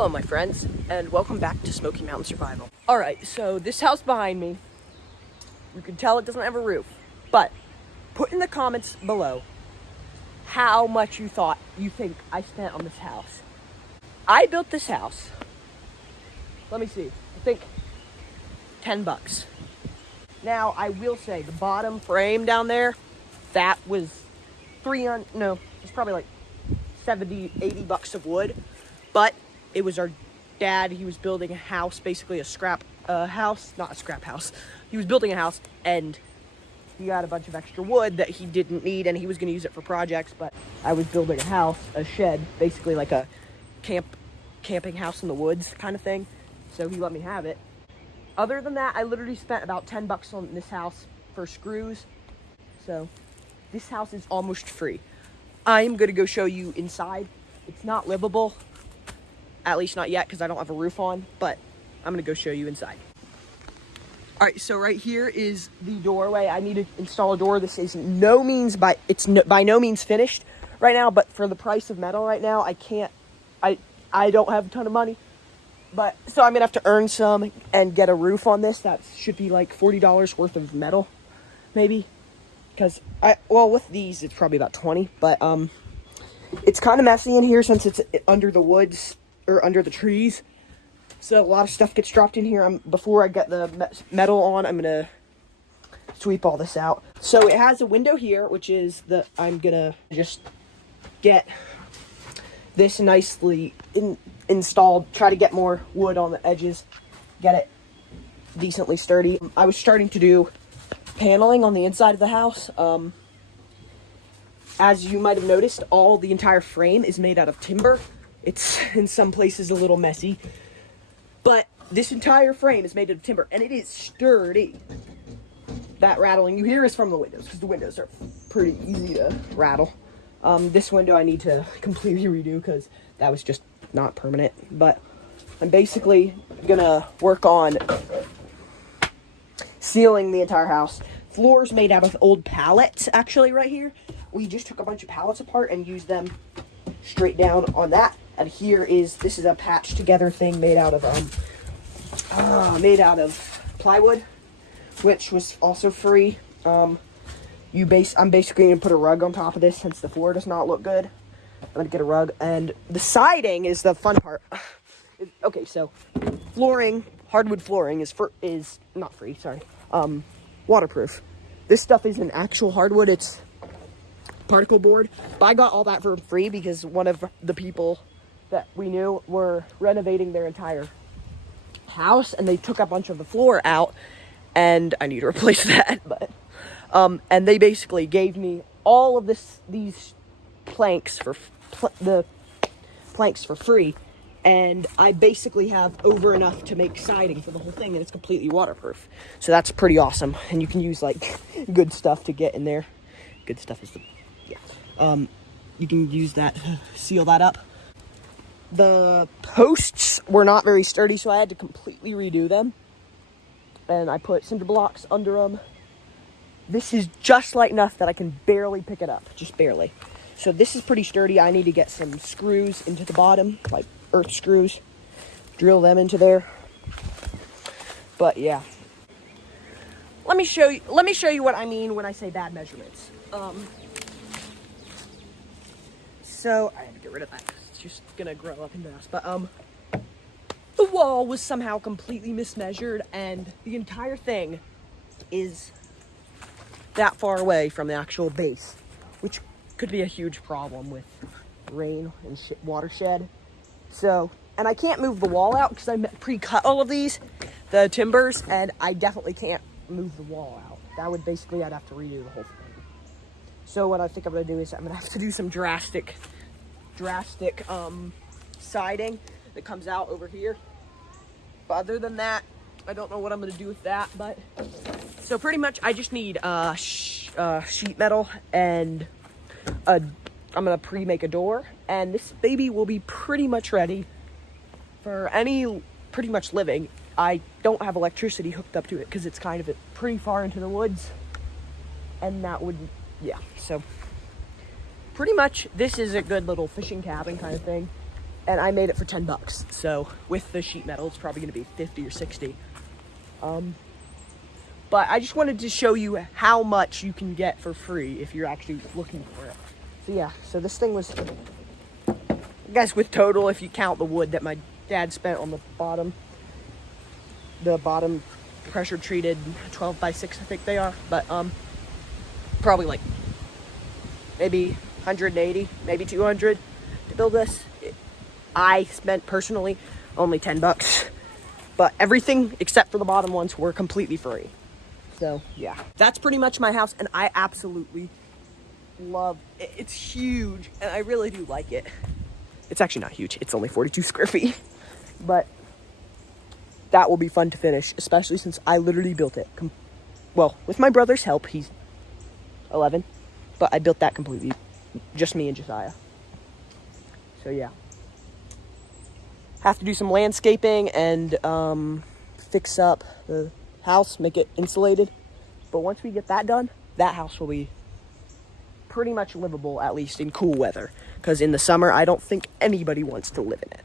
Hello my friends, and welcome back to Smoky Mountain Survival. Alright, so this house behind me, you can tell it doesn't have a roof, but put in the comments below how much you think I spent on this house. I built this house, let me see, I think $10. Now, I will say, the bottom frame down there, that was it's probably like 70, 80 bucks of wood, but it was our dad. He was building a house, basically not a scrap house. He was building a house, and he got a bunch of extra wood that he didn't need, and he was going to use it for projects, but I was building a house, a shed, basically like a camping house in the woods kind of thing, so he let me have it. Other than that, I literally spent about 10 bucks on this house for screws, so this house is almost free. I'm going to go show you inside. It's not livable. At least not yet, because I don't have a roof on, but I'm going to go show you inside. All right, so right here is the doorway. I need to install a door. This is by no means finished right now, but for the price of metal right now, I don't have a ton of money. But so I'm going to have to earn some and get a roof on this. That should be like $40 worth of metal, maybe. Because with these, it's probably about 20, but it's kind of messy in here since it's under the woods, or under the trees, so a lot of stuff gets dropped in here. Before I get the metal on, I'm gonna sweep all this out. So it has a window here, which is I'm gonna just get this nicely installed, try to get more wood on the edges, get it decently sturdy. I was starting to do paneling on the inside of the house. As you might have noticed, the entire frame is made out of timber. It's in some places a little messy, but this entire frame is made out of timber, and it is sturdy. That rattling you hear is from the windows, because the windows are pretty easy to rattle. This window I need to completely redo, because that was just not permanent, but I'm basically gonna work on sealing the entire house. Floors made out of old pallets, actually, right here. We just took a bunch of pallets apart and used them straight down on that. And this is a patched together thing made out of plywood, which was also free. I'm basically gonna put a rug on top of this since the floor does not look good. I'm gonna get a rug, and the siding is the fun part. Okay, so hardwood flooring is not free. Sorry, waterproof. This stuff is an actual hardwood. It's particle board, but I got all that for free because one of the people that we knew were renovating their entire house, and they took a bunch of the floor out, and I need to replace that. But and they basically gave me all of these planks for free, and I basically have over enough to make siding for the whole thing, and it's completely waterproof. So that's pretty awesome, and you can use like good stuff to get in there. Good stuff is you can use that to seal that up. The posts were not very sturdy, so I had to completely redo them. And I put cinder blocks under them. This is just light enough that I can barely pick it up, just barely. So this is pretty sturdy. I need to get some screws into the bottom, like earth screws, drill them into there. But yeah. Let me show you what I mean when I say bad measurements. So I have to get rid of that. It's just gonna grow up into us. But the wall was somehow completely mismeasured, and the entire thing is that far away from the actual base, which could be a huge problem with rain and watershed. So, and I can't move the wall out because I pre-cut all of the timbers, and I definitely can't move the wall out. That would basically, I'd have to redo the whole thing. So what I think I'm gonna do is I'm gonna have to do some drastic siding that comes out over here. But other than that, I don't know what I'm gonna do with that. But so pretty much, I just need sheet metal, and I'm gonna pre-make a door, and this baby will be pretty much ready for pretty much living. I don't have electricity hooked up to it because it's kind of pretty far into the woods, and that would, yeah. So pretty much, this is a good little fishing cabin kind of thing. and I made it for $10. So with the sheet metal, it's probably gonna be 50 or 60. But I just wanted to show you how much you can get for free if you're actually looking for it. So yeah, so this thing was, I guess with total, if you count the wood that my dad spent on the bottom pressure treated 12x6, I think they are, but probably like maybe 180, maybe 200 to build this. I spent personally only $10, but everything except for the bottom ones were completely free. So yeah, that's pretty much my house, and I absolutely love it. It's huge, and I really do like it. It's actually not huge. It's only 42 square feet, but that will be fun to finish, especially since I literally built it. Well, with my brother's help, he's 11, but I built that completely, just me and Josiah. So yeah, have to do some landscaping and fix up the house, make it insulated. But once we get that done, that house will be pretty much livable, at least in cool weather, because in the summer I don't think anybody wants to live in it.